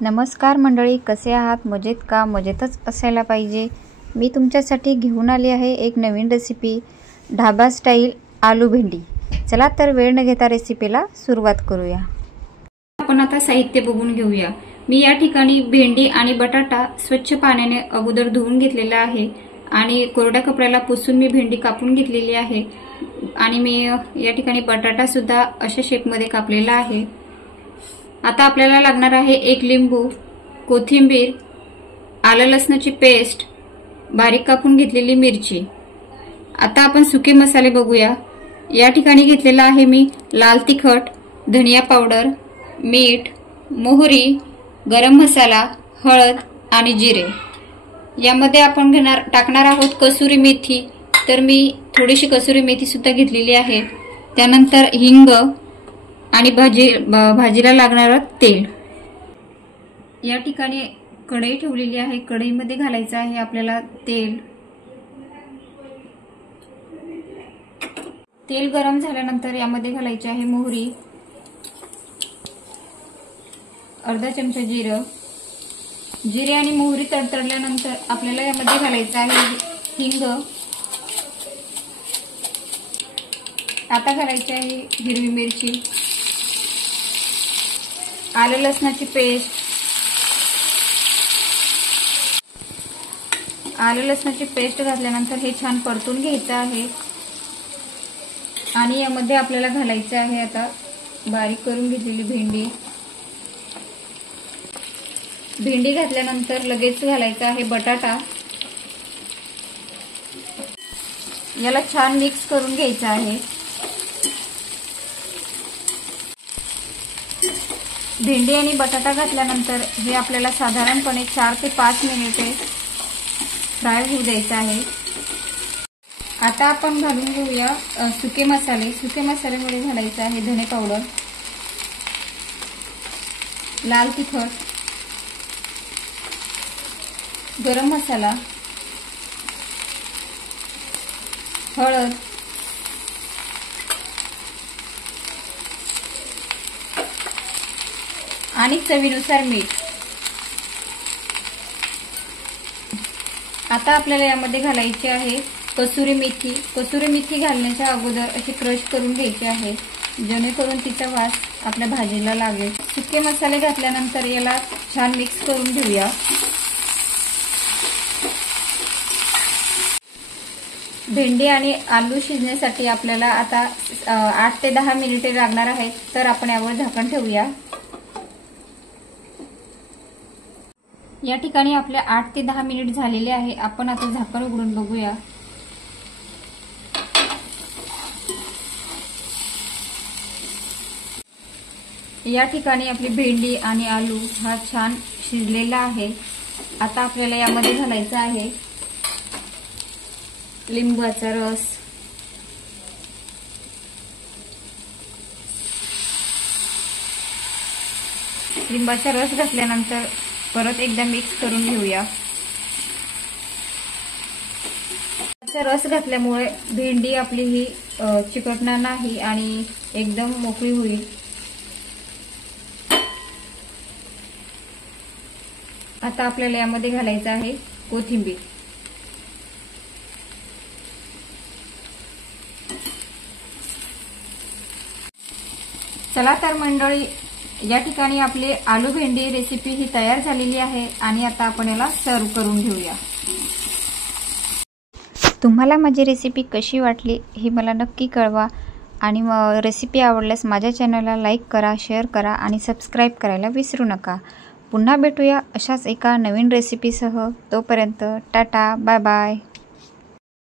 नमस्कार मंडळी, कसे आहात? मजेत का? मजेतच असायला पाहिजे। मी तुमच्यासाठी घेऊन आली आहे एक नवीन रेसिपी, ढाबा स्टाईल आलू भेंडी। चला तर वेळ न घेता रेसिपीला सुरुवात करूया। आपण आता साहित्य बघून घेऊया। मी या ठिकाणी भेंडी आणि बटाटा स्वच्छ पाण्याने अगोदर धुवून घेतलेला आहे आणि कोरड्या कपड्याला पुसून मी भेंडी कापून घेतलेली आहे आणि मी या ठिकाणी बटाटा सुद्धा अशा शेपमध्ये कापलेला आहे। आता आपल्याला लागणार आहे एक लिंबू, कोथिंबीर, आलं लसणाची पेस्ट, बारीक कापून घेतलेली मिरची। आता आपण सुके मसाले बघूया। या ठिकाणी घेतलेला आहे मी लाल तिखट, धनिया पावडर, मीठ, मोहरी, गरम मसाला, हळद आणि जिरे। यामध्ये आपण टाकणार आहोत कसुरी मेथी, तर मी थोडीशी कसुरी मेथी सुद्धा घेतलेली आहे। त्यानंतर हिंग आणि भाजीला लागणारं तेल। या ठिकाणी कढई ठेवलेली आहे, कढईमध्ये घालायचं आहे आपल्याला तेल। तेल गरम झाल्यानंतर यामध्ये घालायची आहे मोहरी, अर्धा चमचा जिरे आणि मोहरी तडतडल्यानंतर आपल्याला यामध्ये घालायचं आहे हिंग। आता घालायची आहे हिरवी मिरची, आलं लसणाची पेस्ट, आलं लसणाची पेस्ट घातल्यानंतर हे छान परतून घ्यायचं आहे आणि यामध्ये आपल्याला घालायचं आहे आता बारीक करून घेतलेली भेंडी घातल्यानंतर लगेच घालायचा आहे बटाटा। याला छान मिक्स करून घ्यायचं आहे। भेंडी आणि बटाटा घातल्यानंतर हे आपल्याला साधारणपणे 4 ते 5 मिनिटे फ्राय होऊ द्यायचं आहे। आता आपण घालून घेऊया सुके मसाले। सुके मसाल्यामध्ये घालायचं आहे धने पावडर, लाल तिखट, गरम मसाला, हळद, आणि चवीनुसार मीठ। आता आपल्याला यामध्ये घालायची आहे कसुरी मेथी। कसुरी मेथी घालण्याच्या अगोदर अशी क्रश करून घ्यायची आहे, जेणेकरून तिचा वास आपल्या भाजीला लागेल। सुके मसाले घातल्यानंतर याला छान मिक्स करून घेऊया। भेंडी आणि आलू शिजण्यासाठी आपल्याला आता 8 ते 10 मिनिटे लागणार आहेत, तर आपण यावर झाकण ठेवूया। या ठिकाणी आपले 8 ते 10 मिनिट झालेले आहे। आपण आता झाकण उघडून बघूया। या ठिकाणी आपली भेंडी आणि आलू हा छान शिजलेला आहे। आता आपल्याला यामध्ये घालायचा आहे लिंबाचा रस, लिंबाचा रस घातल्यानंतर परत एकदा मिक्स करून घेऊया। रस घातल्यामुळे भेंडी आपली ही चिकटणार नाही आणि एकदम मोकळी होईल। आता आपल्याला यामध्ये घालायचं आहे कोथिंबीर। चला तर मंडळी, या ठिकाणी आपली आलू भेंडी रेसिपी ही तयार झालेली आहे आणि आता आपण याला सर्व करून घेऊया। तुम्हाला माझी रेसिपी कशी वाटली हे मला नक्की कळवा आणि रेसिपी आवडल्यास माझ्या चॅनलला लाईक करा, शेअर करा आणि सबस्क्राईब करायला विसरू नका। पुन्हा भेटूया अशाच एका नवीन रेसिपीसह। तोपर्यंत टाटा, बाय बाय।